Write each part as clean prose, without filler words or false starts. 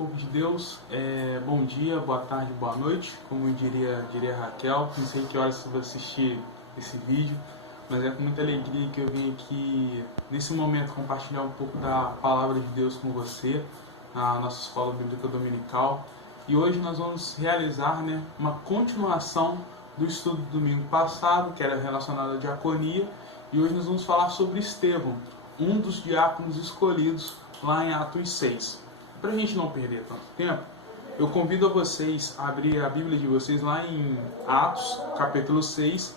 povo de Deus, bom dia, boa tarde, boa noite, como diria Raquel. Não sei que horas você vai assistir esse vídeo, mas é com muita alegria que eu vim aqui nesse momento compartilhar um pouco da palavra de Deus com você na nossa escola bíblica dominical. E hoje nós vamos realizar, uma continuação do estudo do domingo passado, que era relacionado à diaconia, e hoje nós vamos falar sobre Estevão, um dos diáconos escolhidos lá em Atos 6. Para a gente não perder tanto tempo, eu convido a vocês a abrir a Bíblia de vocês lá em Atos, capítulo 6.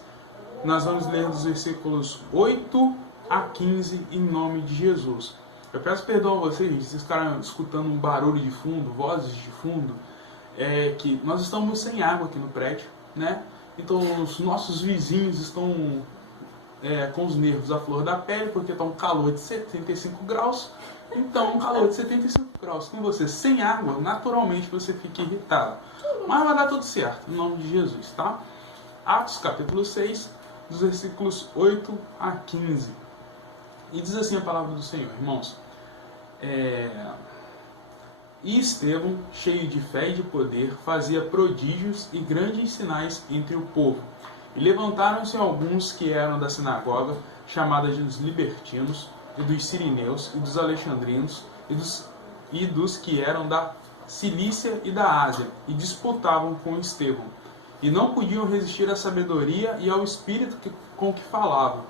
Nós vamos ler dos versículos 8 a 15 em nome de Jesus. Eu peço perdão a vocês, gente, vocês ficaram escutando um barulho de fundo, vozes de fundo, que nós estamos sem água aqui no prédio, Então os nossos vizinhos estão com os nervos à flor da pele, porque está um calor de 75 graus. Então, um calor de 75 graus com você sem água, naturalmente você fica irritado. Mas vai dar tudo certo, em nome de Jesus, tá? Atos capítulo 6, dos versículos 8 a 15. E diz assim a palavra do Senhor, irmãos. E Estevão, cheio de fé e de poder, fazia prodígios e grandes sinais entre o povo. E levantaram-se alguns que eram da sinagoga, chamada dos libertinos, e dos sirineus, e dos alexandrinos, e dos que eram da Cilícia e da Ásia, e disputavam com Estevão. E não podiam resistir à sabedoria e ao espírito com que falavam.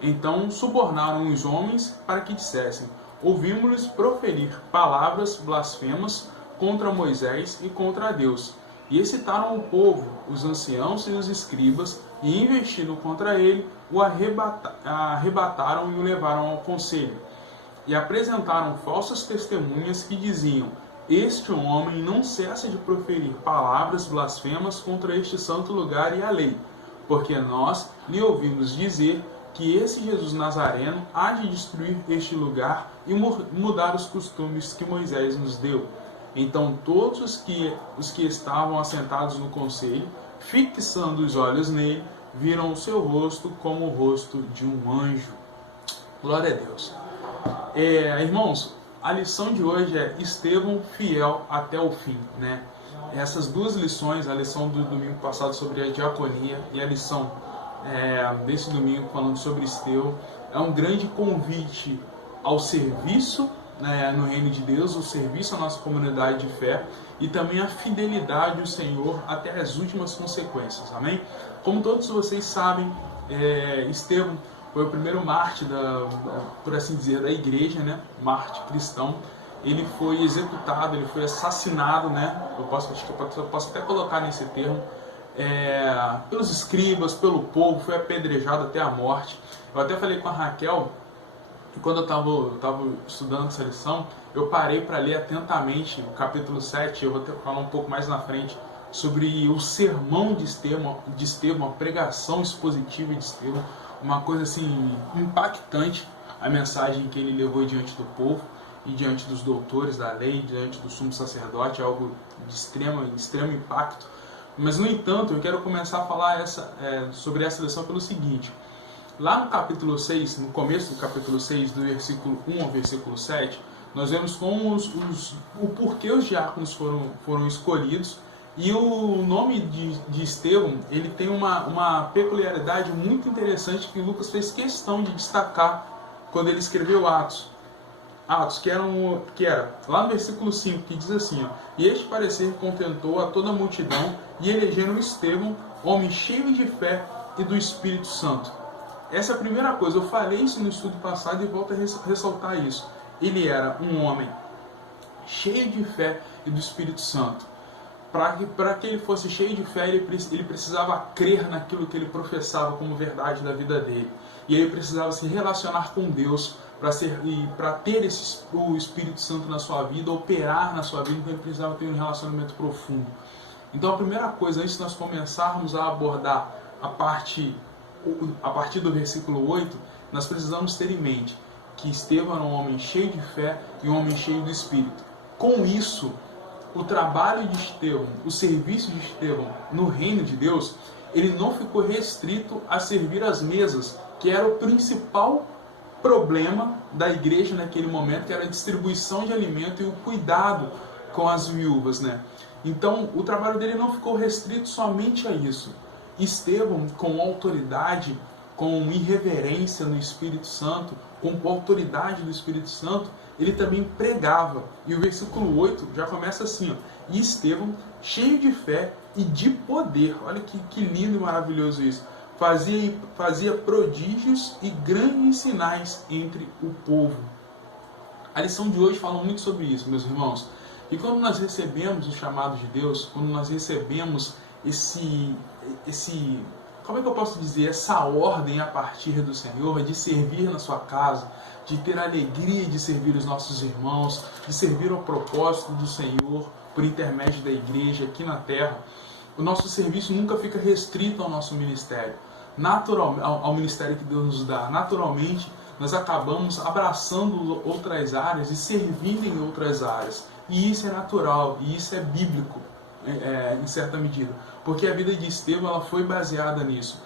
Então subornaram os homens para que dissessem: ouvimos-lhes proferir palavras blasfemas contra Moisés e contra Deus. E excitaram o povo, os anciãos e os escribas, e investindo contra ele, o arrebataram e o levaram ao conselho. E apresentaram falsas testemunhas que diziam: este homem não cessa de proferir palavras blasfemas contra este santo lugar e a lei, porque nós lhe ouvimos dizer que esse Jesus Nazareno há de destruir este lugar e mudar os costumes que Moisés nos deu. Então todos os que estavam assentados no conselho, fixando os olhos nele, viram o seu rosto como o rosto de um anjo. Glória a Deus. Irmãos, a lição de hoje é Estevão fiel até o fim, Essas duas lições, a lição do domingo passado sobre a diaconia e a lição desse domingo falando sobre Estevão, é um grande convite ao serviço no reino de Deus, o serviço à nossa comunidade de fé e também a fidelidade ao Senhor até as últimas consequências, amém? Como todos vocês sabem, Estevão foi o primeiro mártir, por assim dizer, da igreja, mártir cristão. Ele foi executado, ele foi assassinado, eu posso até colocar nesse termo, pelos escribas, pelo povo, foi apedrejado até a morte. Eu até falei com a Raquel, que quando eu estava estudando essa lição, eu parei para ler atentamente o capítulo 7, eu vou falar um pouco mais na frente, sobre o sermão de Estevão, a pregação expositiva de Estevão, uma coisa assim impactante, a mensagem que ele levou diante do povo e diante dos doutores da lei, diante do sumo sacerdote, algo de extremo impacto. Mas, no entanto, eu quero começar a falar sobre essa lição pelo seguinte. Lá no capítulo 6, no começo do capítulo 6, do versículo 1 ao versículo 7, nós vemos como o porquê os diáconos foram escolhidos. E o nome de Estevão, ele tem uma peculiaridade muito interessante que Lucas fez questão de destacar quando ele escreveu Atos, que era lá no versículo 5, que diz assim: e este parecer contentou a toda a multidão, e elegeram Estevão, homem cheio de fé e do Espírito Santo. Essa é a primeira coisa, eu falei isso no estudo passado e volto a ressaltar isso. Ele era um homem cheio de fé e do Espírito Santo. Para que ele fosse cheio de fé, ele precisava crer naquilo que ele professava como verdade da vida dele. E ele precisava se relacionar com Deus para ter o Espírito Santo na sua vida, operar na sua vida, então ele precisava ter um relacionamento profundo. Então a primeira coisa, antes de nós começarmos a abordar a partir do versículo 8, nós precisamos ter em mente que Estevão era um homem cheio de fé e um homem cheio do Espírito. Com isso, o trabalho de Estevão, o serviço de Estevão no reino de Deus, ele não ficou restrito a servir as mesas, que era o principal problema da igreja naquele momento, que era a distribuição de alimento e o cuidado com as viúvas, né? Então, o trabalho dele não ficou restrito somente a isso. Estevão, com autoridade, com irreverência no Espírito Santo, com autoridade do Espírito Santo, ele também pregava. E o versículo 8 já começa assim, ó: e Estevão, cheio de fé e de poder, olha que lindo e maravilhoso isso, fazia prodígios e grandes sinais entre o povo. A lição de hoje fala muito sobre isso, meus irmãos. E quando nós recebemos o chamado de Deus, quando nós recebemos como é que eu posso dizer, essa ordem a partir do Senhor, de servir na sua casa, de ter a alegria de servir os nossos irmãos, de servir ao propósito do Senhor, por intermédio da igreja aqui na terra, o nosso serviço nunca fica restrito ao nosso ministério, ao ministério que Deus nos dá. Naturalmente, nós acabamos abraçando outras áreas e servindo em outras áreas. E isso é natural, e isso é bíblico, em certa medida. Porque a vida de Estevão ela foi baseada nisso.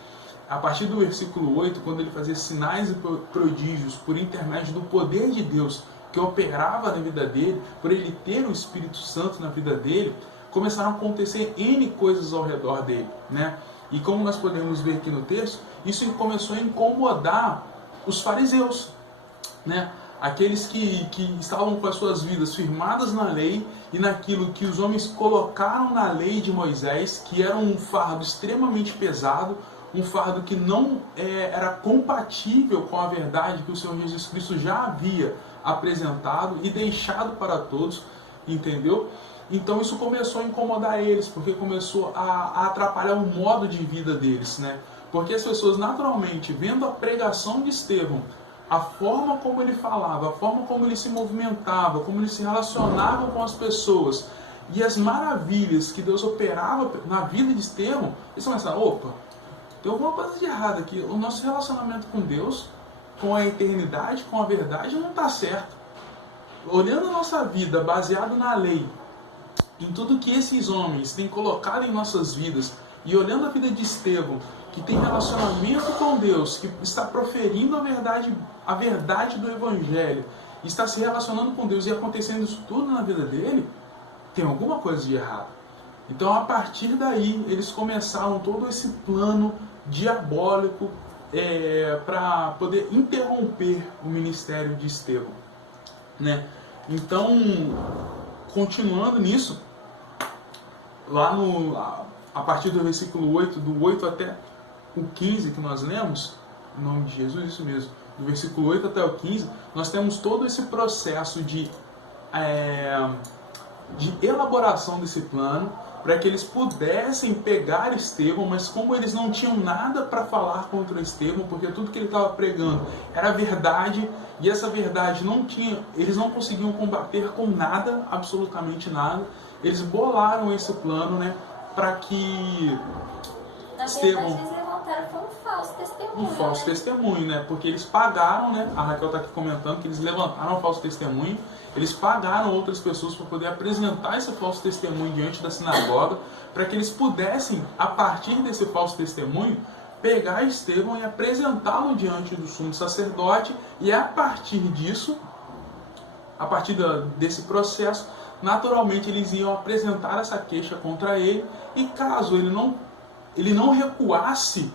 A partir do versículo 8, quando ele fazia sinais e prodígios por intermédio do poder de Deus que operava na vida dele, por ele ter o Espírito Santo na vida dele, começaram a acontecer N coisas ao redor dele, né? E como nós podemos ver aqui no texto, isso começou a incomodar os fariseus, né? Aqueles que estavam com as suas vidas firmadas na lei e naquilo que os homens colocaram na lei de Moisés, que era um fardo extremamente pesado, um fardo que não era compatível com a verdade que o Senhor Jesus Cristo já havia apresentado e deixado para todos, entendeu? Então isso começou a incomodar eles, porque começou a atrapalhar o modo de vida deles, né? Porque as pessoas naturalmente, vendo a pregação de Estevão, a forma como ele falava, a forma como ele se movimentava, como ele se relacionava com as pessoas e as maravilhas que Deus operava na vida de Estevão, eles começaram: opa, tem alguma coisa de errado aqui. O nosso relacionamento com Deus, com a eternidade, com a verdade, não está certo. Olhando a nossa vida baseado na lei, em tudo que esses homens têm colocado em nossas vidas, e olhando a vida de Estevão, que tem relacionamento com Deus, que está proferindo a verdade do Evangelho, está se relacionando com Deus e acontecendo isso tudo na vida dele, tem alguma coisa de errado. Então, a partir daí, eles começaram todo esse plano diabólico para poder interromper o ministério de Estevão, né? Então, continuando nisso, lá a partir do versículo 8, do 8 até o 15 que nós lemos, em nome de Jesus, isso mesmo, do versículo 8 até o 15, nós temos todo esse processo de elaboração desse plano, para que eles pudessem pegar Estevão, mas como eles não tinham nada para falar contra Estevão, porque tudo que ele estava pregando era verdade, e essa verdade eles não conseguiam combater com nada, absolutamente nada, eles bolaram esse plano, né, para que Estevão... Um falso testemunho, né? Porque eles pagaram, né? A Raquel está aqui comentando que eles levantaram um falso testemunho. Eles pagaram outras pessoas para poder apresentar esse falso testemunho diante da sinagoga, para que eles pudessem, a partir desse falso testemunho, pegar Estevão e apresentá-lo diante do sumo sacerdote. E a partir disso, a partir desse processo, naturalmente eles iam apresentar essa queixa contra ele. E caso ele não recuasse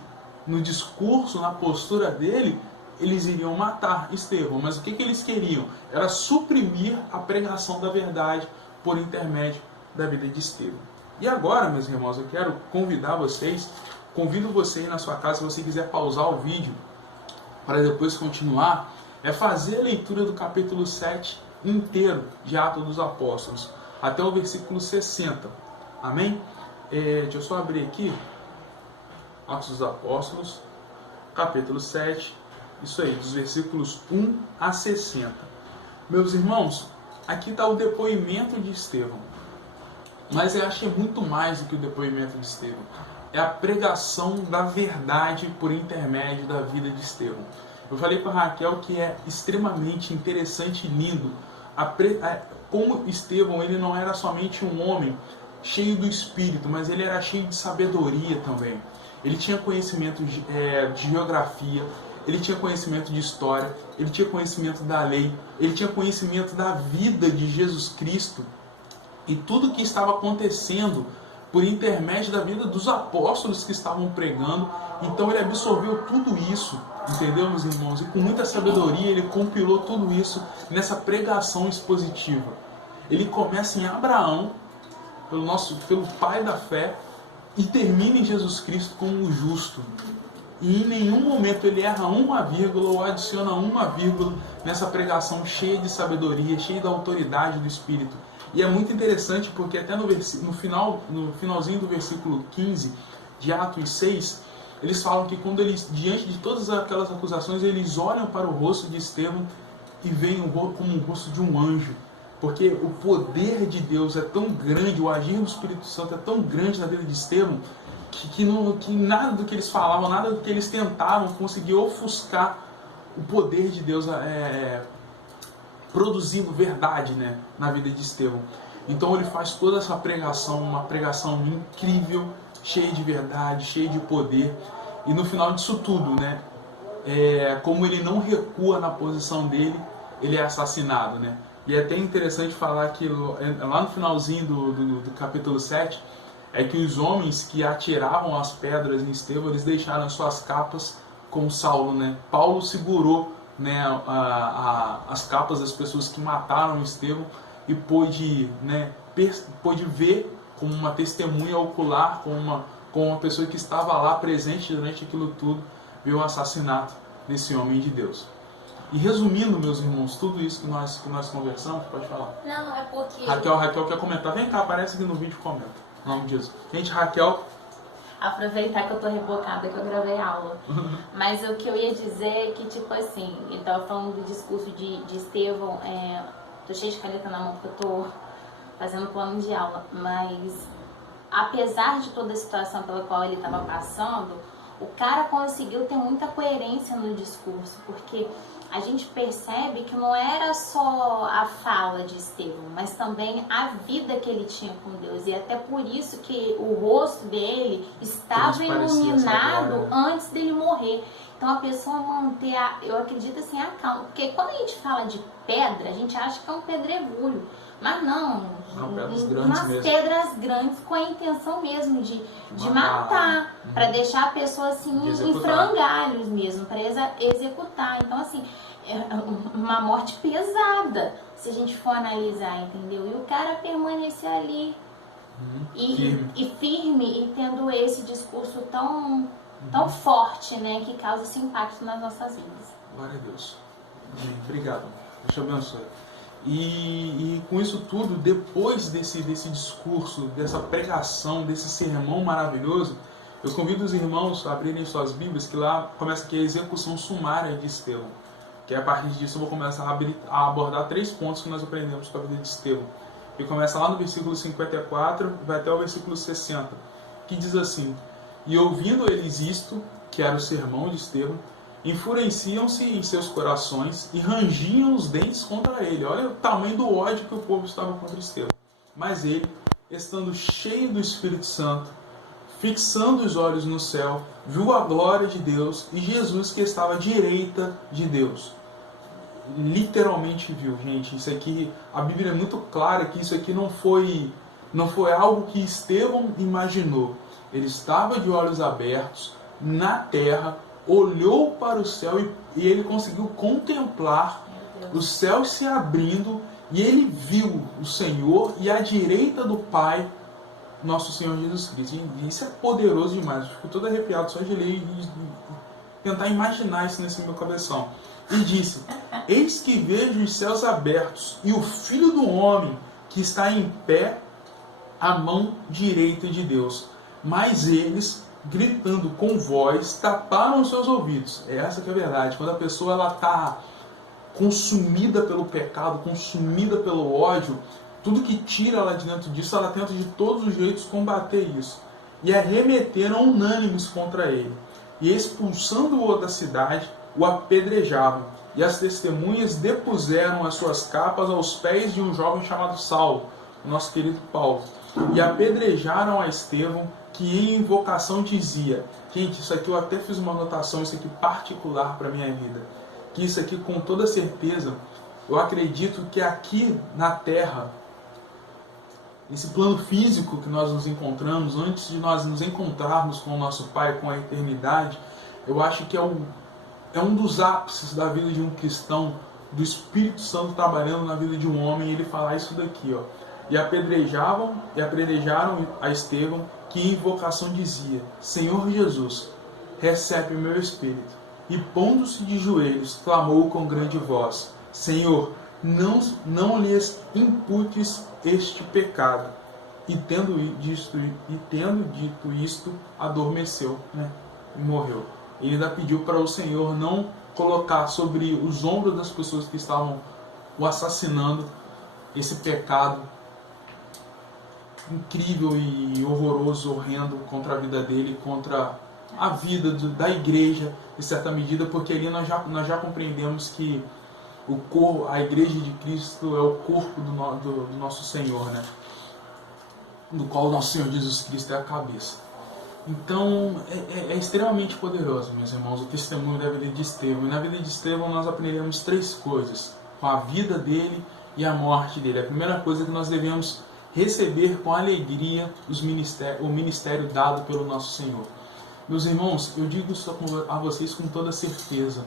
no discurso, na postura dele, eles iriam matar Estevão. Mas o que eles queriam? Era suprimir a pregação da verdade por intermédio da vida de Estevão. E agora, meus irmãos, eu quero convido vocês na sua casa, se você quiser pausar o vídeo, para depois continuar, fazer a leitura do capítulo 7 inteiro de Atos dos Apóstolos, até o versículo 60. Amém? Deixa eu só abrir aqui. Atos dos Apóstolos, capítulo 7, isso aí, dos versículos 1 a 60. Meus irmãos, aqui está o depoimento de Estevão. Mas eu acho que é muito mais do que o depoimento de Estevão. É a pregação da verdade por intermédio da vida de Estevão. Eu falei para a Raquel que é extremamente interessante e lindo como Estevão, ele não era somente um homem cheio do Espírito, mas ele era cheio de sabedoria também. Ele tinha conhecimento de geografia, ele tinha conhecimento de história, ele tinha conhecimento da lei, ele tinha conhecimento da vida de Jesus Cristo. e tudo que estava acontecendo por intermédio da vida dos apóstolos que estavam pregando. Então ele absorveu tudo isso, entendeu, meus irmãos? E com muita sabedoria ele compilou tudo isso nessa pregação expositiva. Ele começa em Abraão, pelo pai da fé, e termina em Jesus Cristo como o justo. E em nenhum momento ele erra uma vírgula ou adiciona uma vírgula nessa pregação cheia de sabedoria, cheia da autoridade do Espírito. E é muito interessante porque até no finalzinho do versículo 15 de Atos 6, eles falam que quando eles, diante de todas aquelas acusações, eles olham para o rosto de Estevão e veem como o rosto de um anjo. Porque o poder de Deus é tão grande, o agir do Espírito Santo é tão grande na vida de Estevão, que nada do que eles falavam, nada do que eles tentavam conseguia ofuscar o poder de Deus produzindo verdade, né, na vida de Estevão. Então ele faz toda essa pregação, uma pregação incrível, cheia de verdade, cheia de poder. E no final disso tudo, né, como ele não recua na posição dele, ele é assassinado, né? E é até interessante falar que lá no finalzinho do capítulo 7, é que os homens que atiravam as pedras em Estevão, eles deixaram suas capas com Saulo, né? Paulo segurou, né, as capas das pessoas que mataram Estevão e pôde ver como uma testemunha ocular, como uma pessoa que estava lá presente durante aquilo tudo, ver o assassinato desse homem de Deus. E resumindo, meus irmãos, tudo isso que nós conversamos, pode falar. Não, é porque... Raquel quer comentar. Vem cá, aparece aqui no vídeo e comenta. Em nome de Jesus. Gente, Raquel... Aproveitar que eu tô rebocada, que eu gravei aula. Mas o que eu ia dizer é que, tipo assim, ele tava falando do discurso de Estevão, tô cheia de caneta na mão porque eu tô fazendo plano de aula, mas apesar de toda a situação pela qual ele estava passando, o cara conseguiu ter muita coerência no discurso, porque a gente percebe que não era só a fala de Estevão, mas também a vida que ele tinha com Deus. E até por isso que o rosto dele estava iluminado antes dele morrer. Então a pessoa manter, eu acredito assim, a calma. Porque quando a gente fala de pedra, a gente acha que é um pedregulho. Mas não, umas pedras grandes com a intenção mesmo de matar, para deixar a pessoa assim em frangalhos mesmo, para executar. Então assim, é uma morte pesada, se a gente for analisar, entendeu? E o cara permanecer ali e firme e tendo esse discurso tão forte, né, que causa esse impacto nas nossas vidas. Glória a Deus. Obrigado. Deus te abençoe. E com isso tudo, depois desse discurso, dessa pregação, desse sermão maravilhoso, eu convido os irmãos a abrirem suas Bíblias, que lá começa aqui a execução sumária de Estevão. Que a partir disso eu vou começar a abordar 3 pontos que nós aprendemos com a vida de Estevão. E começa lá no versículo 54, vai até o versículo 60, que diz assim: E ouvindo eles isto, que era o sermão de Estevão, enfureciam-se em seus corações e rangiam os dentes contra ele. Olha o tamanho do ódio que o povo estava contra Estevão. Mas ele, estando cheio do Espírito Santo, fixando os olhos no céu, viu a glória de Deus e Jesus que estava à direita de Deus. Literalmente viu, gente. Isso aqui, a Bíblia é muito clara que isso aqui não foi algo que Estevão imaginou. Ele estava de olhos abertos na terra, olhou para o céu e ele conseguiu contemplar os céus se abrindo, e ele viu o Senhor e à direita do Pai, nosso Senhor Jesus Cristo. E isso é poderoso demais. Eu fico todo arrepiado só de ler e tentar imaginar isso nesse meu cabeção. E disse: Eis que vejo os céus abertos e o Filho do Homem que está em pé à mão direita de Deus. Mas eles, gritando com voz, taparam os seus ouvidos. É essa que é a verdade. Quando a pessoa está consumida pelo pecado, consumida pelo ódio, tudo que tira ela de dentro disso, ela tenta de todos os jeitos combater isso. E arremeteram unânimes contra ele. E expulsando-o da cidade, o apedrejavam. E as testemunhas depuseram as suas capas aos pés de um jovem chamado Saulo, o nosso querido Paulo. E apedrejaram a Estevão, que em invocação dizia... Gente, isso aqui eu até fiz uma anotação, isso aqui particular para a minha vida. Que isso aqui, com toda certeza, eu acredito que aqui na terra, esse plano físico que nós nos encontramos, antes de nós nos encontrarmos com o nosso Pai, com a eternidade, eu acho que é um dos ápices da vida de um cristão, do Espírito Santo trabalhando na vida de um homem, ele falar isso daqui, ó. E apedrejaram a Estevão, que em invocação dizia: Senhor Jesus, recebe o meu espírito. E pondo-se de joelhos, clamou com grande voz: Senhor, não lhes imputes este pecado. E tendo dito isto, adormeceu, né? E morreu. Ele ainda pediu para o Senhor não colocar sobre os ombros das pessoas que estavam o assassinando esse pecado incrível e horroroso, horrendo contra a vida dele, contra a vida da igreja, em certa medida, porque ali nós já compreendemos que a igreja de Cristo é o corpo do nosso Senhor, né? Do qual o nosso Senhor Jesus Cristo é a cabeça. Então, é extremamente poderoso, meus irmãos, o testemunho da vida de Estevão. E na vida de Estevão nós aprendemos 3 coisas, com a vida dele e a morte dele. A primeira coisa é que nós devemos receber com alegria o ministério dado pelo nosso Senhor. Meus irmãos, eu digo isso a vocês com toda certeza.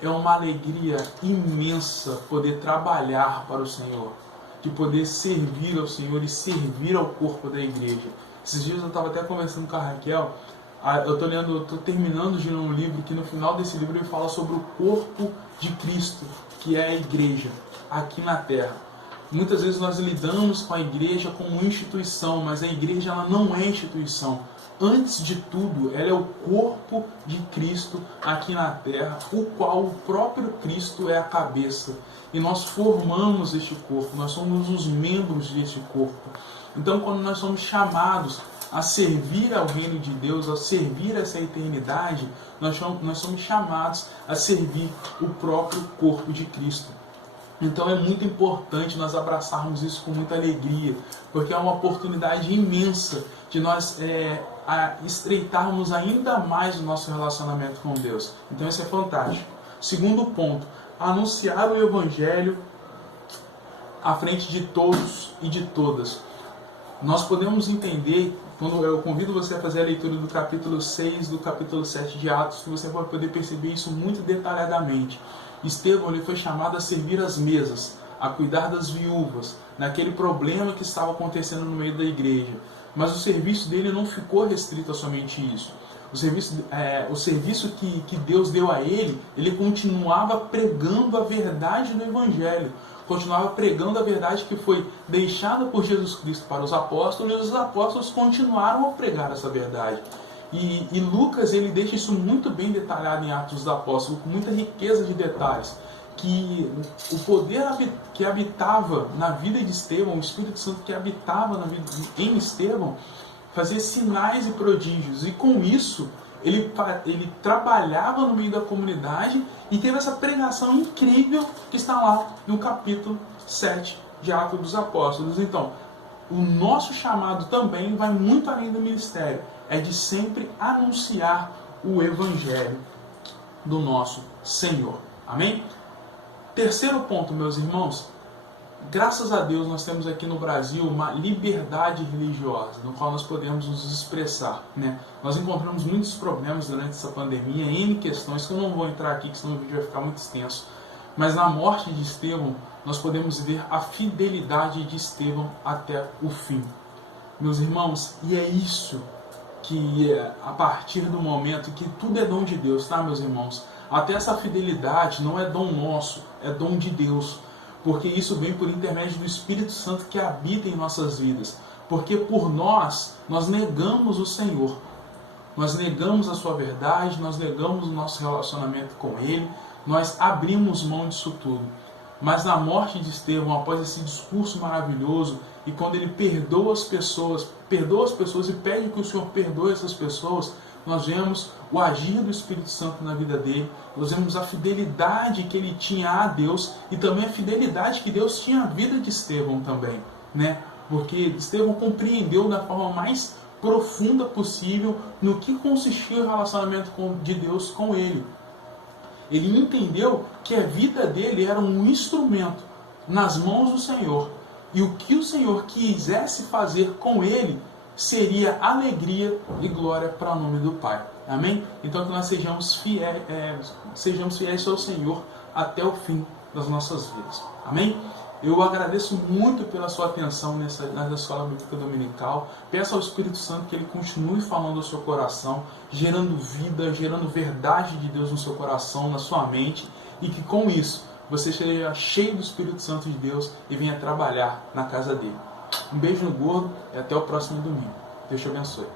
É uma alegria imensa poder trabalhar para o Senhor, de poder servir ao Senhor e servir ao corpo da igreja. Esses dias eu estava até conversando com a Raquel, eu estou terminando de ler um livro que no final desse livro ele fala sobre o corpo de Cristo, que é a igreja, aqui na Terra. Muitas vezes nós lidamos com a igreja como instituição, mas a igreja ela não é instituição. Antes de tudo, ela é o corpo de Cristo aqui na Terra, o qual o próprio Cristo é a cabeça. E nós formamos este corpo, nós somos os membros deste corpo. Então, quando nós somos chamados a servir ao reino de Deus, a servir essa eternidade, nós somos chamados a servir o próprio corpo de Cristo. Então é muito importante nós abraçarmos isso com muita alegria, porque é uma oportunidade imensa de nós estreitarmos ainda mais o nosso relacionamento com Deus. Então isso é fantástico. Segundo ponto, anunciar o Evangelho à frente de todos e de todas. Nós podemos entender, quando eu convido você a fazer a leitura do capítulo 6, do capítulo 7 de Atos, que você vai poder perceber isso muito detalhadamente. Estevão ele foi chamado a servir as mesas, a cuidar das viúvas, naquele problema que estava acontecendo no meio da igreja. Mas o serviço dele não ficou restrito a somente isso. O serviço que Deus deu a ele continuava pregando a verdade do Evangelho. Continuava pregando a verdade que foi deixada por Jesus Cristo para os apóstolos, e os apóstolos continuaram a pregar essa verdade. E Lucas ele deixa isso muito bem detalhado em Atos dos Apóstolos, com muita riqueza de detalhes, que o poder que habitava na vida de Estevão, o Espírito Santo que habitava em Estevão, fazia sinais e prodígios, e com isso ele trabalhava no meio da comunidade e teve essa pregação incrível que está lá no capítulo 7 de Atos dos Apóstolos. Então, o nosso chamado também vai muito além do ministério, é de sempre anunciar o Evangelho do nosso Senhor. Amém? Terceiro ponto, meus irmãos, graças a Deus nós temos aqui no Brasil uma liberdade religiosa, no qual nós podemos nos expressar, né? Nós encontramos muitos problemas durante essa pandemia, N questões que eu não vou entrar aqui, que senão o vídeo vai ficar muito extenso. Mas na morte de Estevão, nós podemos ver a fidelidade de Estevão até o fim. Meus irmãos, e é isso que a partir do momento que tudo é dom de Deus, tá, meus irmãos? Até essa fidelidade não é dom nosso, é dom de Deus. Porque isso vem por intermédio do Espírito Santo que habita em nossas vidas. Porque por nós negamos o Senhor. Nós negamos a sua verdade, nós negamos o nosso relacionamento com Ele, nós abrimos mão disso tudo. Mas na morte de Estevão, após esse discurso maravilhoso, e quando ele perdoa as pessoas e pede que o Senhor perdoe essas pessoas, nós vemos o agir do Espírito Santo na vida dele, nós vemos a fidelidade que ele tinha a Deus e também a fidelidade que Deus tinha à vida de Estevão também, né? Porque Estevão compreendeu da forma mais profunda possível no que consistia o relacionamento de Deus com ele. Ele entendeu que a vida dele era um instrumento nas mãos do Senhor. e o que o Senhor quisesse fazer com ele seria alegria e glória para o nome do Pai. Amém? Então que nós sejamos fiéis ao Senhor até o fim das nossas vidas. Amém? Eu agradeço muito pela sua atenção nessa Escola Bíblica Dominical. Peço ao Espírito Santo que Ele continue falando ao seu coração, gerando vida, gerando verdade de Deus no seu coração, na sua mente, e que com isso você seja cheio do Espírito Santo de Deus e venha trabalhar na casa dele. Um beijo no gordo e até o próximo domingo. Deus te abençoe.